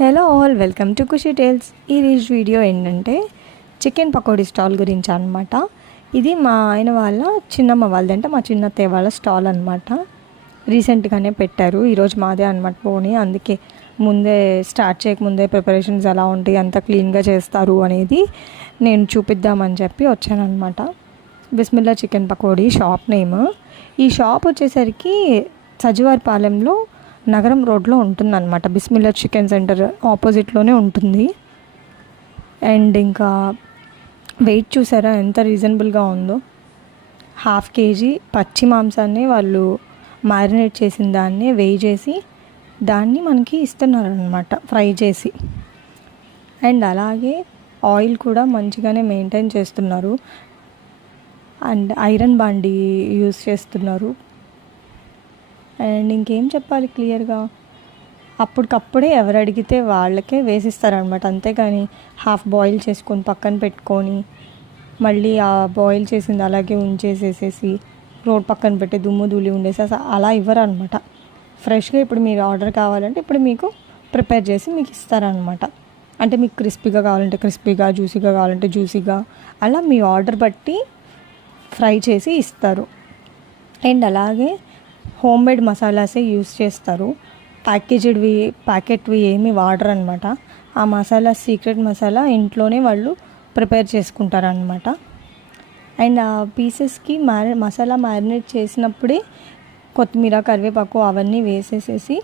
Hello all, welcome to Khushi Tales. ఈ reach video ఏంటంటే chicken pakodi stall గురించి అనమాట. ఇది మా ఆయన వాళ్ళ చిన్నమ్మ వాళ్ళది, అంటే మా చిన్నత్తయ్య వాళ్ళ స్టాల్ అనమాట. రీసెంట్గానే పెట్టారు. ఈరోజు మాదే అనమాట పోనీ, అందుకే ముందే స్టార్ట్ చేయకముందే ప్రిపరేషన్స్ ఎలా ఉంటాయి, అంత క్లీన్గా చేస్తారు అనేది నేను చూపిద్దామని చెప్పి వచ్చానమాట. Bismillah chicken pakodi shop name. ఈ షాప్ వచ్చేసరికి సజ్జివారిపాలెంలో నగరం రోడ్లో ఉంటుందన్నమాట. బిస్మిల్లా చికెన్ సెంటర్ ఆపోజిట్లోనే ఉంటుంది. అండ్ ఇంకా వెయిట్ చూసారా ఎంత రీజనబుల్గా ఉందో. 1/2 kg పచ్చి మాంసాన్ని వాళ్ళు మ్యారినేట్ చేసిన దాన్ని వేయి చేసి దాన్ని మనకి ఇస్తున్నారనమాట ఫ్రై చేసి. అండ్ అలాగే ఆయిల్ కూడా మంచిగానే మెయింటైన్ చేస్తున్నారు. అండ్ ఐరన్ బాండీ యూస్ చేస్తున్నారు. అండ్ ఇంకేం చెప్పాలి క్లియర్గా, అప్పటికప్పుడే ఎవరు అడిగితే వాళ్ళకే వేసిస్తారనమాట. అంతేగాని హాఫ్ బాయిల్ చేసుకొని పక్కన పెట్టుకొని మళ్ళీ ఆ బాయిల్ చేసింది అలాగే ఉంచేసేసేసి రోడ్ పక్కన పెట్టి దుమ్ము ధూళి ఉండేసి అలా ఇవ్వరు అనమాట. ఫ్రెష్గా ఇప్పుడు మీరు ఆర్డర్ కావాలంటే ఇప్పుడు మీకు ప్రిపేర్ చేసి మీకు ఇస్తారనమాట. అంటే మీకు క్రిస్పీగా కావాలంటే క్రిస్పీగా, జ్యూసీగా కావాలంటే జ్యూసీగా, అలా మీ ఆర్డర్ బట్టి ఫ్రై చేసి ఇస్తారు. అండ్ అలాగే హోమ్ మేడ్ మసాలాసే యూస్ చేస్తారు. ప్యాకెట్వి ఏమీ వాడరు అనమాట. ఆ మసాలా సీక్రెట్ మసాలా ఇంట్లోనే వాళ్ళు ప్రిపేర్ చేసుకుంటారనమాట. అండ్ ఆ పీసెస్కి మసాలా మ్యారినేట్ చేసినప్పుడే కొత్తిమీర, కరివేపాకు అవన్నీ వేసేసేసి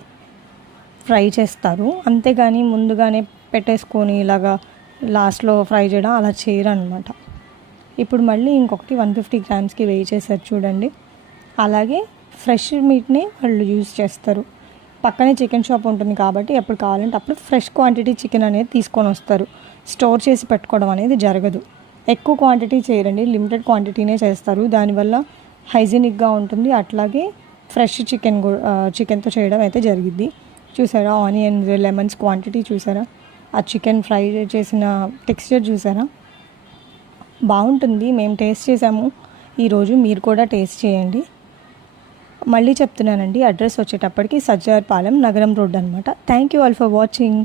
ఫ్రై చేస్తారు. అంతేగాని ముందుగానే పెట్టేసుకొని ఇలాగా లాస్ట్లో ఫ్రై చేయడం అలా చేయరు అనమాట. ఇప్పుడు మళ్ళీ ఇంకొకటి 150 grams వేయి చేశారు చూడండి. అలాగే ఫ్రెష్ మీట్ని వాళ్ళు యూజ్ చేస్తారు. పక్కనే చికెన్ షాప్ ఉంటుంది కాబట్టి ఎప్పుడు కావాలంటే అప్పుడు ఫ్రెష్ క్వాంటిటీ చికెన్ అనేది తీసుకొని వస్తారు. స్టోర్ చేసి పెట్టుకోవడం అనేది జరగదు. ఎక్కువ క్వాంటిటీ చేయరండి, లిమిటెడ్ క్వాంటిటీనే చేస్తారు. దానివల్ల హైజీనిక్గా ఉంటుంది. అట్లాగే ఫ్రెష్ చికెన్తో చేయడం అయితే జరిగింది. చూసారా ఆనియన్స్, లెమన్స్ క్వాంటిటీ చూసారా, ఆ చికెన్ ఫ్రై చేసిన టెక్స్చర్ చూసారా, బాగుంటుంది. మేము టేస్ట్ చేసాము ఈరోజు, మీరు కూడా టేస్ట్ చేయండి. మళ్ళీ చెప్తున్నానండి, అడ్రస్ వచ్చేటప్పటికి సజ్జివారిపాలెం నగరం రోడ్ అనమాట. Thank you all for watching.